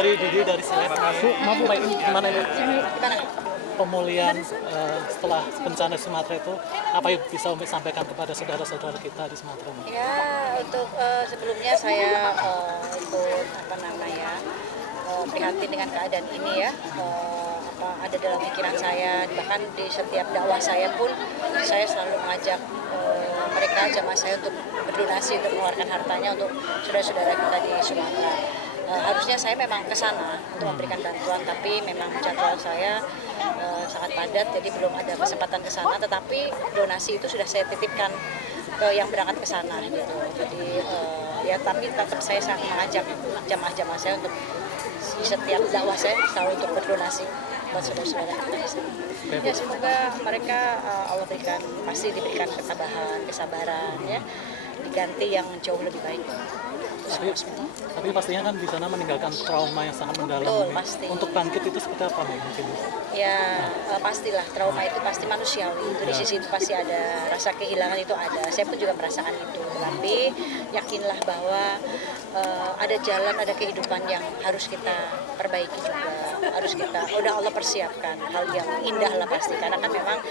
dari Didi dari Seleb. Baik, gimana ini pemulihan setelah bencana di Sumatera itu, apa yang bisa Umi sampaikan kepada saudara-saudara kita di Sumatera? Ya, untuk sebelumnya saya ikut prihatin dengan keadaan ini ya. Ada dalam pikiran saya, bahkan di setiap dakwah saya pun saya selalu mengajak mereka, jamaah saya untuk berdonasi, untuk mengeluarkan hartanya untuk saudara-saudara kita di Sumatera. Harusnya saya memang ke sana untuk memberikan bantuan, tapi memang jadwal saya sangat padat, jadi belum ada kesempatan ke sana. Tetapi donasi itu sudah saya titipkan ke yang berangkat ke sana gitu. Jadi tapi tetap saya sangat mengajak jamaah-jamaah saya untuk di setiap dakwah saya selalu untuk berdonasi buat saudara-saudara kita di sana. Ya, semoga mereka Allah pasti diberikan ketabahan, kesabaran ya, diganti yang jauh lebih baik. Tapi pastinya kan di sana meninggalkan trauma yang sangat mendalam. Betul, pasti. Untuk bangkit itu seperti apa nih mungkin? Ya pastilah, trauma itu pasti manusiawi. Di sisi itu pasti ada rasa kehilangan, itu ada. Saya pun juga merasakan itu. Tapi yakinlah bahwa ada jalan, ada kehidupan yang harus kita perbaiki juga. Harus kita, udah Allah persiapkan hal yang indah lah pasti. Karena kan memang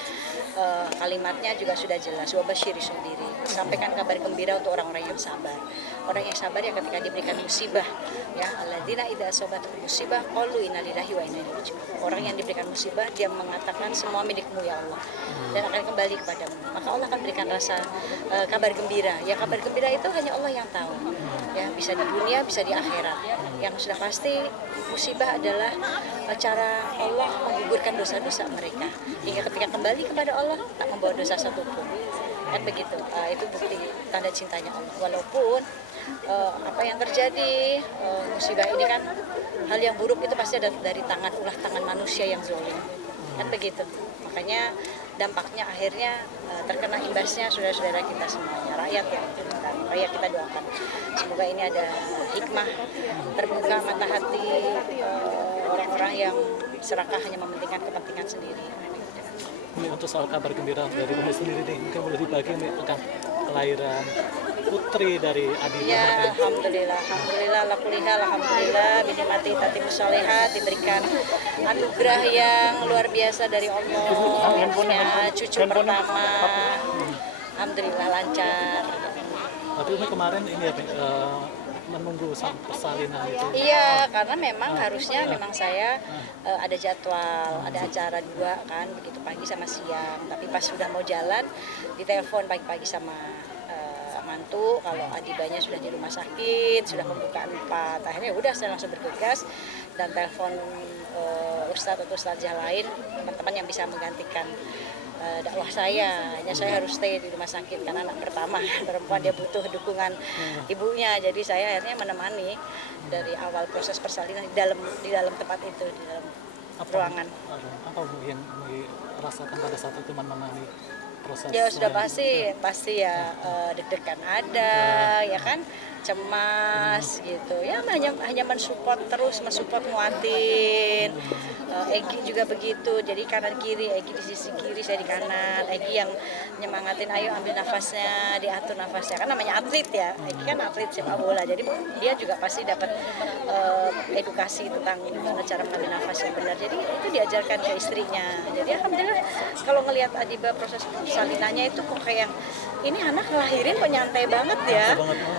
kalimatnya juga sudah jelas. Wabasyiri sendiri. Sampaikan kabar gembira untuk orang-orang yang sabar. Orang yang sabar ya ketika diberikan musibah, ya alladzina idza asabathum musibah qalu inna lillahi wa inna ilaihi raji'un. Orang yang diberikan musibah dia mengatakan semua milikmu ya Allah dan akan kembali kepadamu. Maka Allah akan berikan rasa kabar gembira. Ya kabar gembira itu hanya Allah yang tahu. Ya bisa di dunia, bisa di akhirat. Yang sudah pasti musibah adalah cara Allah menggugurkan dosa-dosa mereka. Hingga ketika kembali kepada Allah tak membawa dosa satupun. Kan begitu. Itu bukti tanda cintanya Allah. Walaupun apa yang terjadi musibah ini kan hal yang buruk itu pasti ada dari ulah tangan manusia yang zalim, kan begitu. Makanya dampaknya akhirnya terkena imbasnya saudara-saudara kita semuanya, rakyat ya, dan rakyat kita doakan semoga ini ada hikmah, terbuka mata hati orang-orang yang serakah hanya mementingkan kepentingan sendiri. Ini untuk soal kabar gembira dari Umi sendiri nih, mungkin boleh dibagi nih tentang kelahiran putri dari Adi. Ya, alhamdulillah, alhamdulillah, binikmati tatimus shalihat, diberikan anugerah yang luar biasa dari Allah, punya cucu pertama, alhamdulillah lancar. Tapi Umi kemarin ini ya, menunggu persalinan itu. Iya, karena memang harusnya saya ada jadwal, ada acara 2 kan, begitu pagi sama siang. Tapi pas sudah mau jalan, ditelepon pagi-pagi sama mantu kalau adibanya sudah di rumah sakit, sudah pembukaan 4. Akhirnya udah saya langsung bergegas dan telepon ustadz atau ustadzah lain, teman-teman yang bisa menggantikan dakwah saya. Hanya saya harus stay di rumah sakit karena anak pertama perempuan, dia butuh dukungan ibunya. Jadi saya akhirnya menemani dari awal proses persalinan di dalam tempat itu, di dalam ruangan. Apa yang dirasakan pada saat itu menemani proses? Ya sudah pasti ya deg-degan ada, ya kan, cemas gitu. Ya hanya mensupport terus, nguatin. Egi juga begitu, jadi kanan kiri, Egi di sisi kiri, saya di kanan. Egi yang nyemangatin, ayo ambil nafasnya, diatur nafasnya, kan namanya atlet ya. Egi kan atlet sepak bola, jadi dia juga pasti dapat edukasi tentang gimana cara mengambil nafas yang benar. Jadi itu diajarkan ke istrinya. Jadi alhamdulillah kalau ngelihat Adiba proses persalinannya itu kok kayak ini anak ngelahirin kok nyantai banget ya,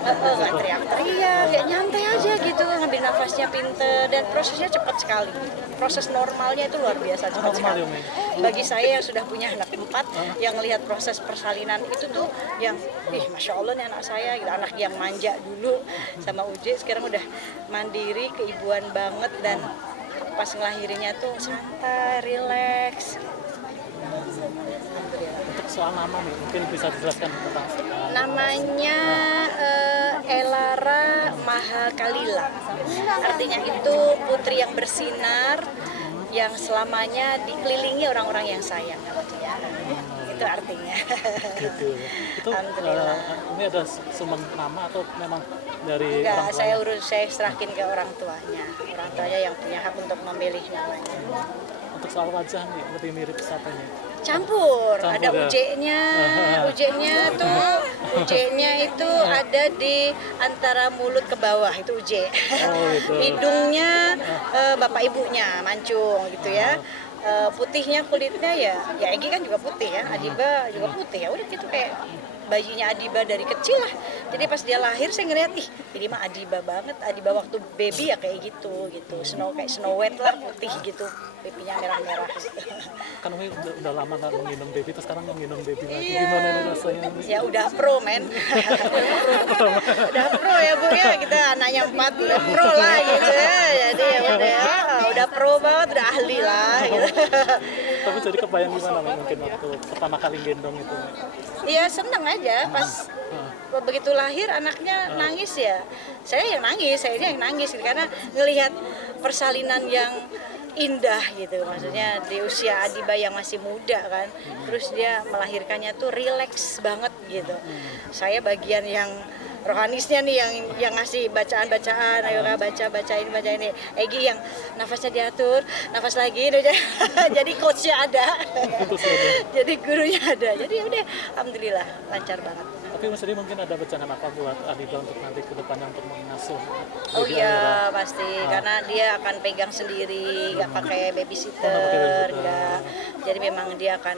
nggak teriak-teriak, kayak nyantai aja gitu, ngambil nafasnya pinter dan prosesnya cepat sekali. Proses normalnya itu luar biasa cepat sekali. Bagi saya yang sudah punya anak 4, yang ngelihat proses persalinan itu tuh yang, masya Allah nih anak saya, gitu. Anak yang manja dulu sama Uji, sekarang udah mandiri, keibuan banget dan pas ngelahirinnya tuh santai, rileks. Untuk soal nama nih, mungkin bisa dijelaskan tentang namanya Elara Mahakalila. Artinya itu putri yang bersinar, yang selamanya dikelilingi orang-orang yang sayang. Itu artinya. Gitu. Itu ini ada sumbang nama atau memang dari enggak, orang tuanya? saya serahin ke orang tuanya yang punya hak untuk memilih namanya. untuk soal wajah nih lebih mirip siapa nih? Campur, Campur ada ya? UJ-nya itu ada di antara mulut ke bawah, itu UJ. Oh gitu. Hidungnya bapak ibunya mancung gitu ya. Putihnya kulitnya ya Egi kan juga putih ya, Adiba juga putih ya, udah gitu kayak bayinya Adiba dari kecil lah. Jadi pas dia lahir saya ngeliat, ih ini mah Adiba banget, Adiba waktu baby ya kayak gitu. Kayak Snow White lah, putih gitu, pipinya merah-merah gitu. Kan Umi udah lama nggak minum baby, terus sekarang minum baby lagi. Iya. Gimana nih rasanya? Ya udah pro men. Udah pro ya Bu ya, kita anaknya 4 udah pro lah gitu ya. Jadi ya udah pro banget, udah ahli lah gitu. Tapi jadi kebayang gimana Mi, mungkin waktu pertama kali gendong itu? Iya seneng aja pas begitu lahir anaknya nangis ya. Saya yang nangis gitu, karena ngelihat persalinan yang indah gitu, maksudnya di usia Adiba yang masih muda kan, terus dia melahirkannya tuh rileks banget gitu. Saya bagian yang rohanisnya nih yang ngasih bacaan-bacaan, ayo Kak baca ini. Egi yang nafasnya diatur, nafas lagi, jadi coachnya ada, jadi gurunya ada, jadi udah alhamdulillah lancar banget. Tapi Mas Edi mungkin ada bencana apa buat Adiba untuk nanti ke depannya untuk mengasuh? Oh baby iya Amira? pasti, karena dia akan pegang sendiri, nggak pakai babysitter, babysitter. nggak. Jadi memang dia akan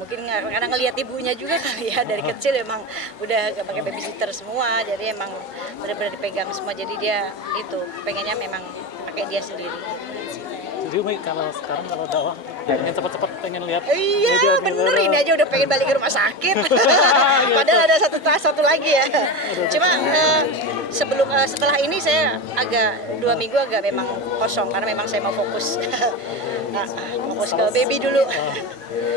mungkin karena ngelihat ibunya juga kali ya dari kecil emang udah gak pakai babysitter semua, jadi emang benar-benar dipegang semua. Jadi dia itu pengennya memang pakai dia sendiri. Jadi Umi kalau sekarang kalau dakwah pengen cepet-cepet pengen lihat Iya baby Amira. bener, ini aja udah pengen balik ke rumah sakit. Padahal ada satu lagi ya. Cuma setelah ini saya agak 2 minggu agak memang kosong karena memang saya mau fokus. Fokus ke baby dulu.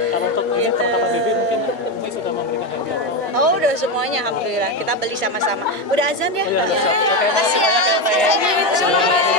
Kalau untuk ini perlengkapan baby mungkin Umi sudah memberikan hadiah atau? Oh udah semuanya alhamdulillah, kita beli sama-sama. Udah azan ya? Oh iya, azan. Oke, Makasih ya. makasih banyak ya, Teh. Makasih.